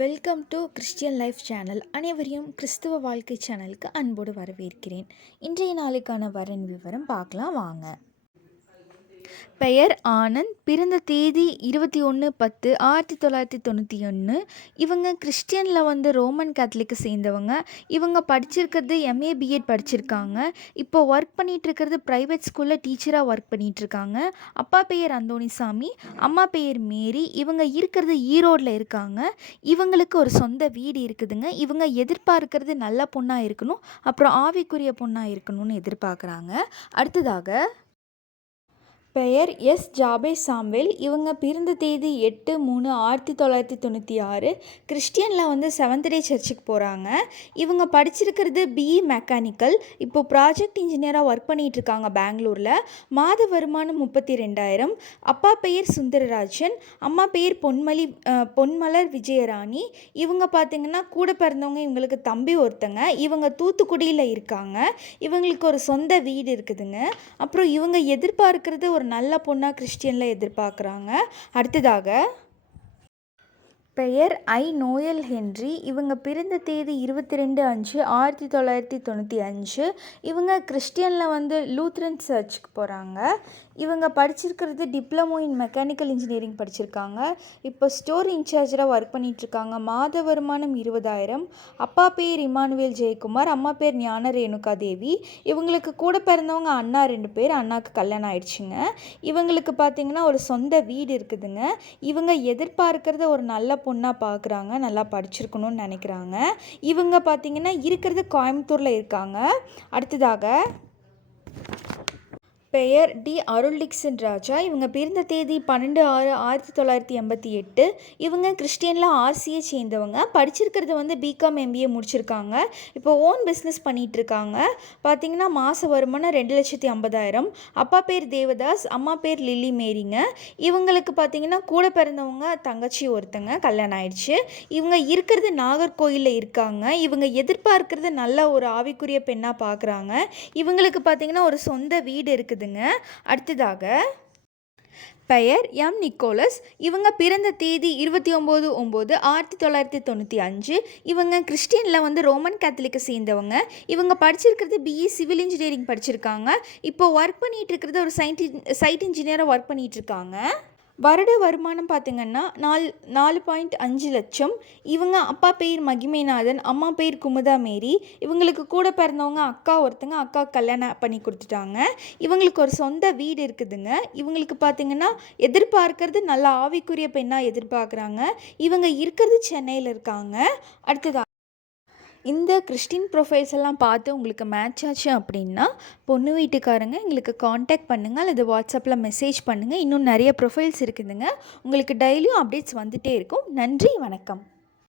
Welcome to Christian life channel. அனைவரையும் கிறிஸ்துவ வாழ்க்கை சேனலுக்கு அன்போடு வரவேற்கிறேன். இன்றைய நாளுக்கான வரன் விவரம் பார்க்கலாம் வாங்க. பெயர் ஆனந்த். பிறந்த தேதி 21/10/1991. இவங்க கிறிஸ்டியனில் ரோமன் கேத்தலிக்கு சேர்ந்தவங்க. இவங்க படிச்சிருக்கிறது எம்ஏ பிஎட் படிச்சிருக்காங்க. இப்போ ஒர்க் பண்ணிகிட்ருக்கிறது ப்ரைவேட் ஸ்கூலில் டீச்சராக ஒர்க் பண்ணிகிட்ருக்காங்க. அப்பா பெயர் அந்தோணிசாமி, அம்மா பெயர் மேரி. இவங்க இருக்கிறது ஈரோடில் இருக்காங்க. இவங்களுக்கு ஒரு சொந்த வீடு இருக்குதுங்க. இவங்க எதிர்பார்க்கறது நல்ல பொண்ணாக இருக்கணும், அப்புறம் ஆவிக்குரிய பொண்ணாக இருக்கணும்னு எதிர்பார்க்குறாங்க. அடுத்ததாக பெயர் எஸ் ஜாபே சாம்வேல். இவங்க பிறந்த தேதி 8/3/1996. கிறிஸ்டியனில் 7th டே சர்ச்சுக்கு போகிறாங்க. இவங்க படிச்சிருக்கிறது பிஇ மெக்கானிக்கல். இப்போது ப்ராஜெக்ட் இன்ஜினியராக ஒர்க் பண்ணிகிட்ருக்காங்க பெங்களூரில். மாத வருமானம் 32,000. அப்பா பெயர் சுந்தரராஜன், அம்மா பெயர் பொன்மலர் விஜயராணி. இவங்க பார்த்திங்கன்னா கூட பிறந்தவங்க இவங்களுக்கு தம்பி ஒருத்தங்க. இவங்க தூத்துக்குடியில் இருக்காங்க. இவங்களுக்கு ஒரு சொந்த வீடு இருக்குதுங்க. அப்புறம் இவங்க எதிர்பார்க்கிறது ஒரு நல்ல பொண்ணாக கிறிஸ்டியனில் எதிர்பார்க்குறாங்க. அடுத்ததாக பெயர் நோயல் ஹென்றி. இவங்க பிறந்த தேதி 22/5/1995. இவங்க கிறிஸ்டியனில் லூத்ரன் சர்ச்சுக்கு போகிறாங்க. இவங்க படிச்சிருக்கிறது டிப்ளமோ இன் மெக்கானிக்கல் இன்ஜினியரிங் படிச்சிருக்காங்க. இப்போ ஸ்டோர் இன்சார்ஜராக ஒர்க் பண்ணிகிட்ருக்காங்க. மாத வருமானம் 20,000. அப்பா பேர் இமானுவேல் ஜெயக்குமார், அம்மா பேர் ஞான ரேணுகா தேவி. இவங்களுக்கு கூட பிறந்தவங்க அண்ணா 2 பேர். அண்ணாவுக்கு கல்யாணம் ஆயிடுச்சுங்க. இவங்களுக்கு பார்த்திங்கன்னா ஒரு சொந்த வீடு இருக்குதுங்க. இவங்க எதிர்பார்க்கறத ஒரு நல்ல பொண்ணாக பார்க்குறாங்க, நல்லா படிச்சிருக்கணும்னு நினைக்கிறாங்க. இவங்க பார்த்திங்கன்னா இருக்கிறது கோயம்புத்தூரில் இருக்காங்க. அடுத்ததாக பெயர் டி அருள் டிக்சன் ராஜா. இவங்க பிறந்த தேதி 12/6/1988. இவங்க கிறிஸ்டியனில் ஆர்சியை சேர்ந்தவங்க. படிச்சிருக்கிறது பிகாம் எம்பிஏ முடிச்சிருக்காங்க. இப்போ ஓன் பிஸ்னஸ் பண்ணிகிட்ருக்காங்க. பார்த்திங்கன்னா மாத வருமானம் 2,50,000. அப்பா பேர் தேவதாஸ், அம்மா பேர் லில்லி மேரிங்க. இவங்களுக்கு பார்த்திங்கன்னா கூட பிறந்தவங்க தங்கச்சி ஒருத்தங்க, கல்யாணம் ஆயிடுச்சு. இவங்க இருக்கிறது நாகர்கோயிலில் இருக்காங்க. இவங்க எதிர்பார்க்கறது நல்ல ஒரு ஆவிக்குரிய பெண்ணாக பார்க்குறாங்க. இவங்களுக்கு பார்த்திங்கன்னா ஒரு சொந்த வீடு இருக்குது. அடுத்ததாக பெயர் எம் நிக்கோலஸ். இவங்க பிறந்த தேதி 29/9/1995. இவங்க கிறிஸ்டியனில் ரோமன் கேத்தலிக்கை சேர்ந்தவங்க. இவங்க படிச்சிருக்கிறது பிஇ சிவில் இன்ஜினியரிங் படிச்சிருக்காங்க. இப்போ ஒர்க் பண்ணிகிட்டு இருக்கிறது ஒரு சைட் இன்ஜினியராக ஒர்க் பண்ணிகிட்ருக்காங்க. வருட வருமானம் பார்த்திங்கன்னா 4.5 லட்சம். இவங்க அப்பா பேர் மகிமைநாதன், அம்மா பேர் குமுதா மேரி. இவங்களுக்கு கூட பிறந்தவங்க அக்கா ஒருத்தங்க, அக்கா கல்யாணம் பண்ணி கொடுத்துட்டாங்க. இவங்களுக்கு ஒரு சொந்த வீடு இருக்குதுங்க. இவங்களுக்கு பார்த்திங்கன்னா எதிர்பார்க்கறது நல்ல ஆவிக்குரிய பெண்ணாக எதிர்பார்க்குறாங்க. இவங்க இருக்கிறது சென்னையில் இருக்காங்க. அடுத்ததாக இந்த கிறிஸ்டின் ப்ரொஃபைல்ஸ் எல்லாம் பார்த்து உங்களுக்கு மேட்ச் ஆச்சு அப்படின்னா பொண்ணு வீட்டுக்காரங்க எங்களுக்கு காண்டாக்ட் பண்ணுங்கள், அல்லது வாட்ஸ்அப்பில் மெசேஜ் பண்ணுங்கள். இன்னும் நிறைய ப்ரொஃபைல்ஸ் இருக்குதுங்க. உங்களுக்கு டெய்லியும் அப்டேட்ஸ் வந்துகிட்டே இருக்கும். நன்றி, வணக்கம்.